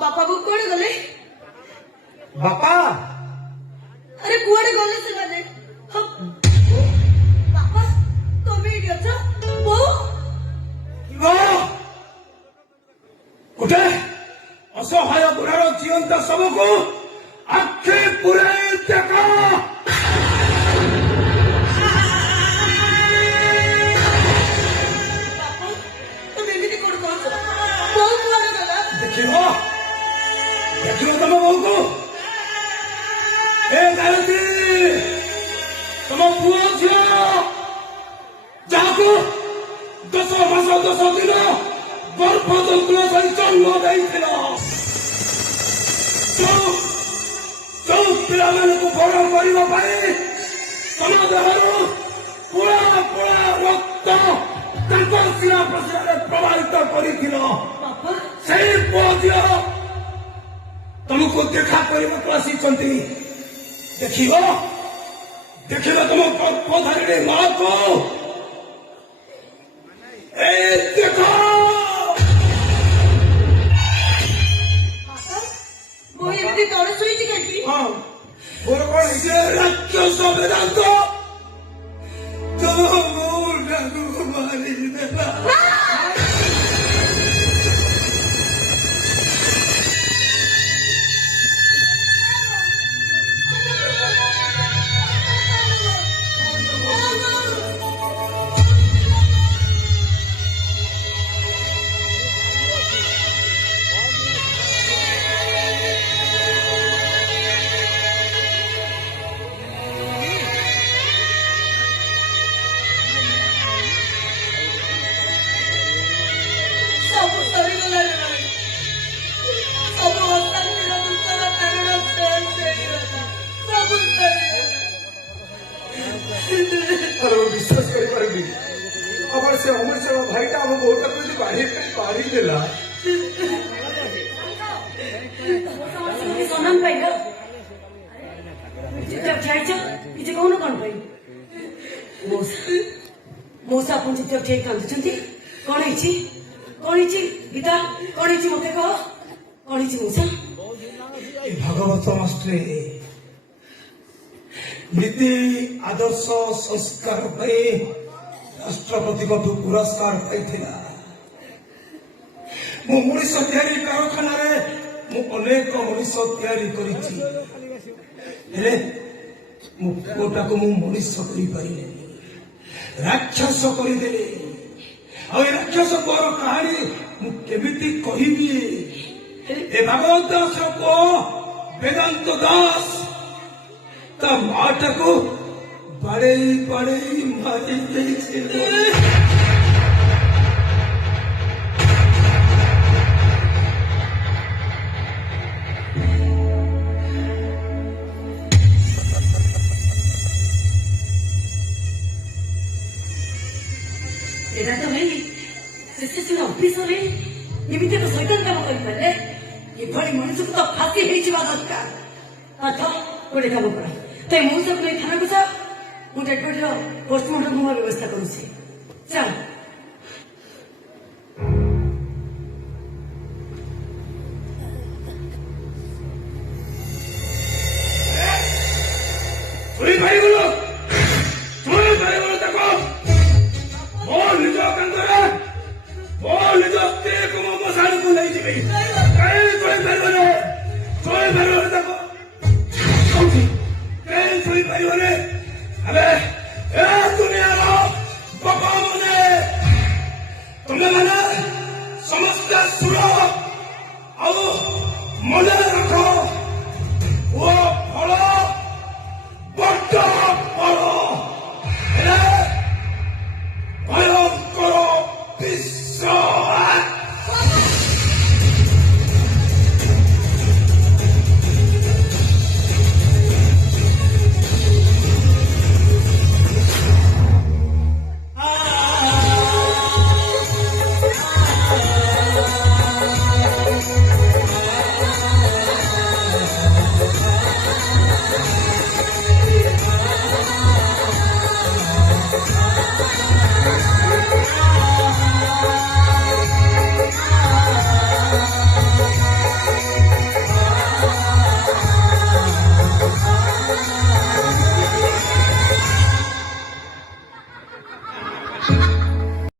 बापा को कौन गले बापा अरे कुआडे गले से माने बापा तुम्ही इडी अଛ बो कुठे असहाय बुढार जीवंत सबको आखे पुराई देखा देखियो देखियो तुम बहू को ए गायत्री तुम पुओ झियो जाको 10 मास 10 दिन गर्भ जंतु सही जन्म देइथिल जो पिलाମାନଙ୍କୁ ବଡ଼ କରିବା ପାଇଁ ତମ ଦେହରୁ ପୁଳା ପୁଳା ରକ୍ତ ତାଙ୍କ ଶିରା ପ୍ରଶିରାରେ ପ୍ରବାହିତ କରିଥିଲ ସେହି ପୁଅ ଝିଅ ତମକୁ ଦେଖା କରିବାକୁ ଆସିଛନ୍ତି ଦେଖିବ ଦେଖିବ ତମ ପଧାରିଣୀ ମାକୁ ଏ ଦେଖ वो एमती तळे सोईची काकी हाँ बोलो कौन है राक्षस वेदांत तो मूर्ख को मारी देना विश्वास करें अमर से भाईटा हम बहुत पारी देला सोनम पाइल चुपचाप जायचं किती कोण कोण पाहिजे मौसा आपण चुपचाप ठेक कांदुଛନ୍ତି कोण ହେଇଛି गीता कोण ହେଇଛି मते कह कोण ହେଇଛି मौसा भगवत मास्टर नीति आदर्श संस्कार राष्ट्रपति पुरस्कार पाई मनीष तैयारी कारखाना अनेक मनीष तैयारी पुओटा को मनीष कर राक्षस करदेली राक्षस पुअर कहानी मुझे कहबी ए भगवत दास पुओ वेदांत दास ता माटा को बड़े मारी एटा तो नहीं सिस्टर ऑफिसर एमती तो सैतान काम करें ये मनुष्य को तो फांसी दरकार गोटे काम कर तो मौसा को थाना को जा मुझे डेड बॉडी पोस्टमार्टम व्यवस्था करुच्छे चल तुम्हें मैंने समझते सुनो आओ मने